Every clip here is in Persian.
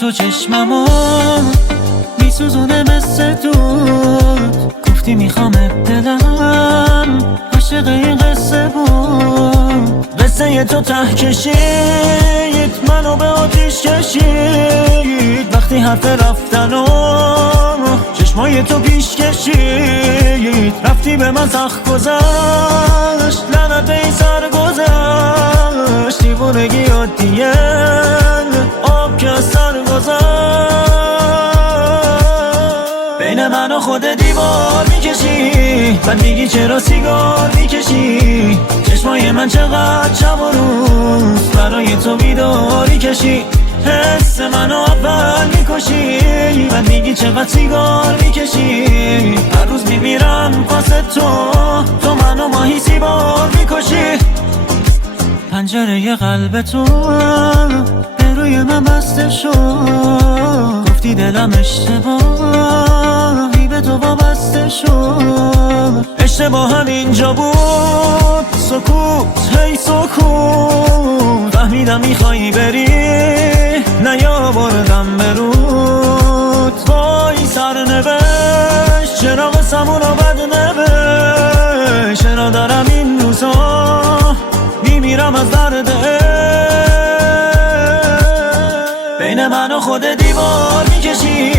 تو چشممو میسوزونه مثل دود. گفتی میخوام دلم عاشق این قصه بود. قصه تو ته کشید منو به آتیش کشید. وقتی حرف رفتن و چشمای تو پیش کشید. رفتی به من سخت گذشت لعنت به این سر گذشت. دیوونگی عادیه آب که از سر گذشت. بین من و خود دیوار میکشی بعد میگی چرا سیگار میکشی. چشمای من چقدر شب و روز برای تو بیداری کشی. حس منو اول میکشی بعد میگی چقدر سیگار میکشی. هر روز میمیرم واسه تو منو ماهی سیبار میکشی. پنجره قلب تو به روی من بسته شد. گفتی دلم اشتباهی به تو وابسته شد. اشتباه هم اینجا بود سکوت هی سکوت. فهمیدم میخوایی بری نیاوردم برود. وای سرنوشت چرا قسمون رو بد نوشت. چرا دارم این روزا میمیرم از درد. بین من و خود دیوار میکشی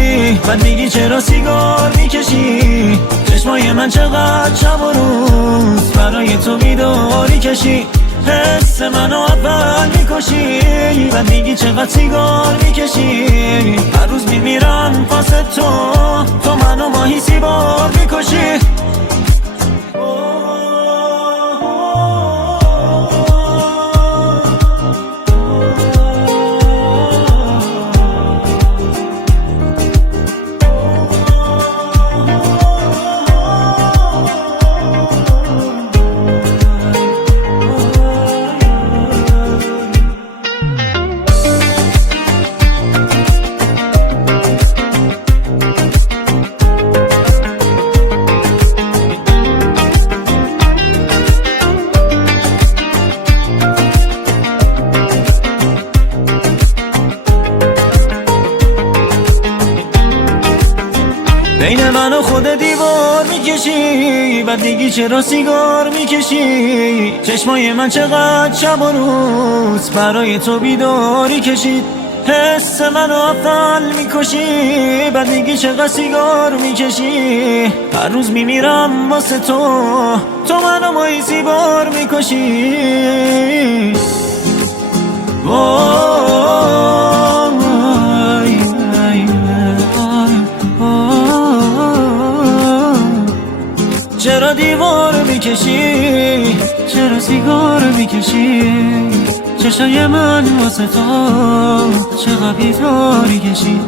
بعد میگی چرا سیگار میکشی. چشمای من چقدر شب و روز برای تو بیداری کشی. حس منو اول میکشی بعد میگی چقدر سیگار میکشی. هر روز میمیرم واسه تو منو ماهی سیبار میکشی. بین من و خود دیوار میکشی بعد میگی چرا سیگار میکشی. چشمای من چقدر شب و روز برای تو بیداری کشید. حس منو اول میکشی بعد میگی چقدر سیگار میکشی. هر روز میمیرم واسه تو منو ماهی سیبار میکشی. چرا دیوار میکشی چرا سیگار میکشی. چشای من واسه تو چقدر بیداری کشی.